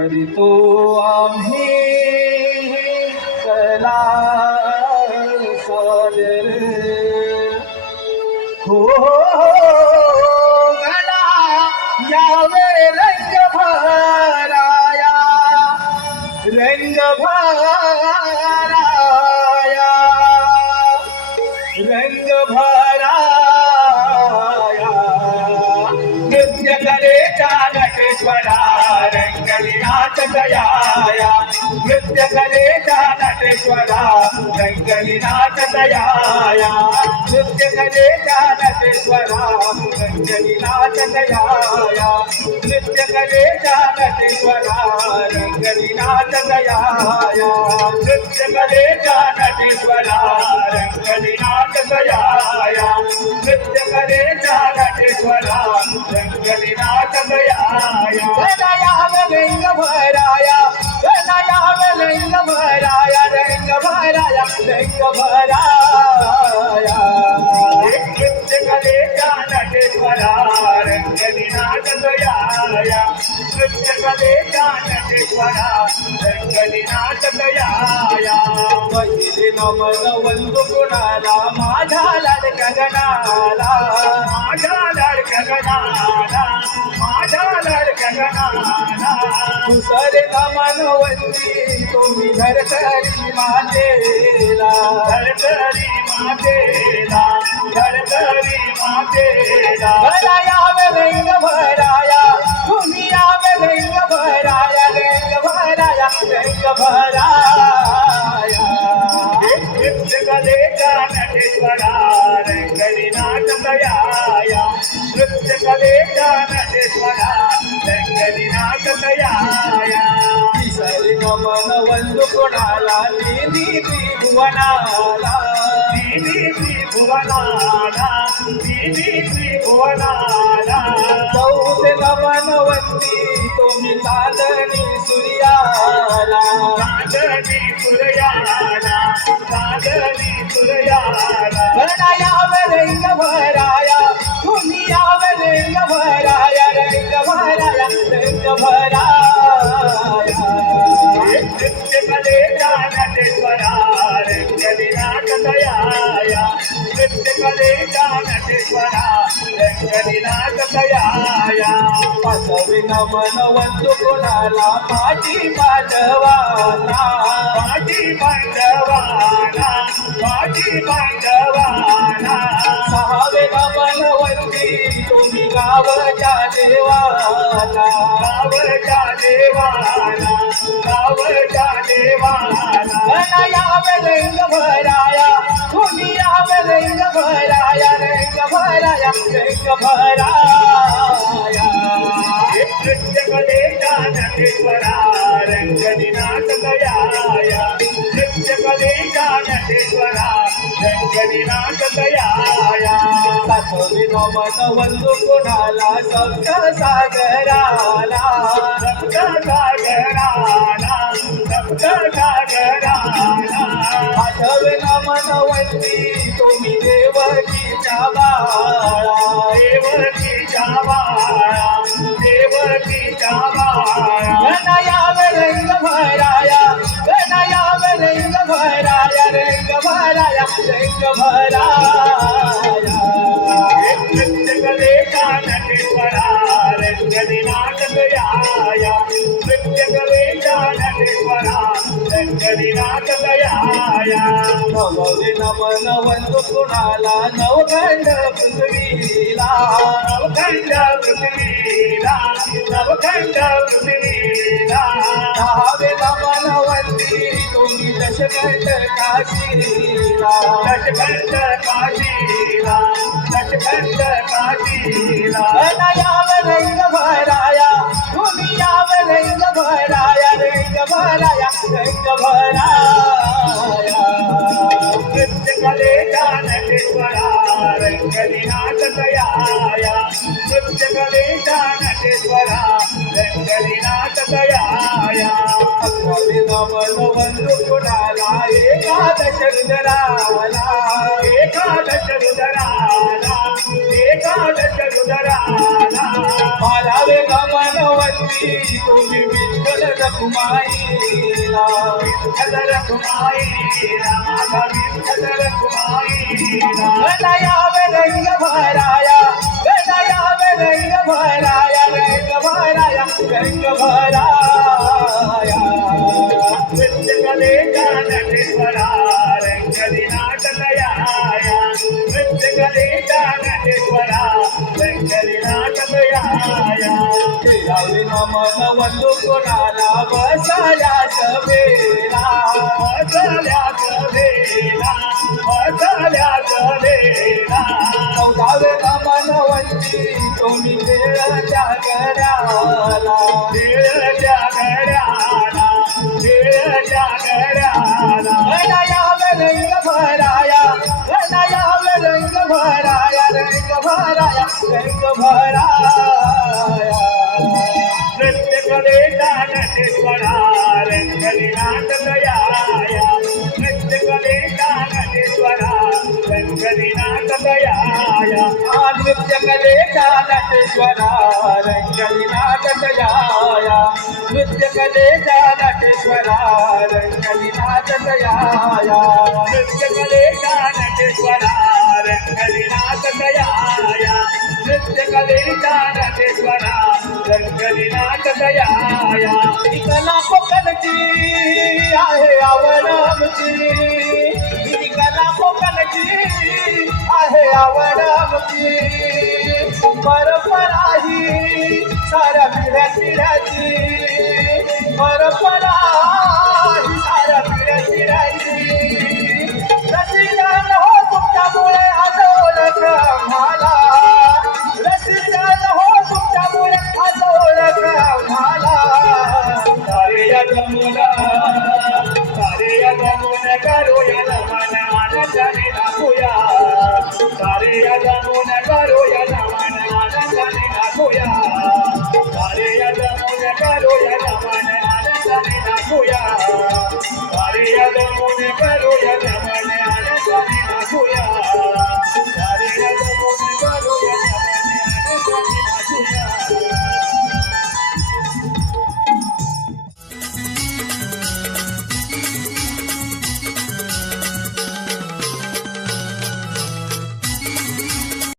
करीतो आम्ही कला सादर हो गला यावे रंग भराया रंग भराया रंग भराया नृत्य करे नटेश्वरा रंगलीनाथ ಕಲೆಯ జ్ఞానేశ్వర రంగలినాటయాయ నృత్యకలే జ్ఞానేశ్వర రంగలినాటయాయ నృత్యకలే జ్ఞానేశ్వర రంగలినాటయాయ నృత్యకలే జ్ఞానేశ్వర రంగలినాటయాయ నృత్యకలే జ్ఞానేశ్వర రంగలినాటయాయ గణయావ లింగ మహారాయ గణయావ లింగ మహారాయ ನಮನ ಒಂದು ಗುಣಾಲ ಮಾಢಾಲಡ ಗಗನಾಲ ಮಾಢಾಲಡ ಗಗನಾಲ ಮಾಢಾಲ करे नटेश्वरा तुम्ही धरतरी मातेला धरतरी मातेला धरतरी मातेला भराया रंग भराया तुम्ही यावे रंग भराया रंग भराया भराया. कोणाला? दिनी त्रिभुवनाला दिनी त्रिभुवनाला दिनी त्रिभुवनाला चौथे नमन वंदी तुम्ही चांदणी सूर्याला. चांदणी सूर्याला. चांदणी सूर्याला. भराया रंग भराया तुम्ही याव रंग भराया रंग भराया रंग भराया नृत्य नटेश्वरा रंगलीनाथ दयाया. पाचवी नमन वंदू पाठी पांडवाला पाठी पांडवाला पाठी पांडवाला सहावे नमन तुम्ही गावच्या देवाला. गावच्या देवाला गावच्या देवाला. यावे रंग भराया तुम्ही यावे रंग भराया रंग भराया रंग भराया नृत्य कलेचा नटेश्वरा रंगलीनाथ दयाया नृत्य कलेचा नटेश्वरा रंगलीनाथ दयाया सातवी नमन वंदू कोणाला सप्त सागराला सप्त सागराला सप्त सागराला आठवे नमन वंदी तुम्ही देवकीच्या बाळा देवकीच्या बाळा देवकीच्या बाळा गणयाव रंग भराया गणयाव रंग भराया रंग भराया रंग भराया नृत्य कलेचा नटेश्वरा रंगलीनाथ दयाया नववी नमन कुणाला नवखंड पृथ्वीला नवखंड पृथ्वीला नवखंड पृथ्वीला. दहावे नमन वंदी तुम्ही दशखंड काशीला. दशखंड काशीला दशखंड काशीला. జగదేశానటేశ్వర వెంకటనాథదయాయ నవలు వందు గుణాల ఏకాదశ రుదరాల ఏకాదశ రుదరాల ఏకాదశ రుదరాల మాలవే గమనవతి తుమి విఠల రకుమాయి విఠల రకుమాయి రామ విఠల రకుమాయి వలయ వెలంగ భారాయ భరాయ వెంగ భరాయ వెంగ భరాయ వెంగలే కానటేశ్వరా వెంగలి నాటకయాయ नाटकयाया रावे नमन वंदू कोणाला बसाया सभेला वसल्या कवेला चौदावे नमनवंती तुम्ही वेळ गड्याला वेळच्या घड्याला वेळच्या घड्याला. गणयावे रंग भराया गणयावे रंग भराया रंग भराया रंग भराया. नटेश्वरा रंगली नाटकयाया नटेश्वरा रंगली नाटकयाया नटेश्वरा रंगली नाटकयाया नटेश्वरा रंगली कला कोकणची आहे आवड आमची कला कोकणची आहे आवड आमची परंपरा ही साऱ्या पिढ्या पिढ्याची. demonic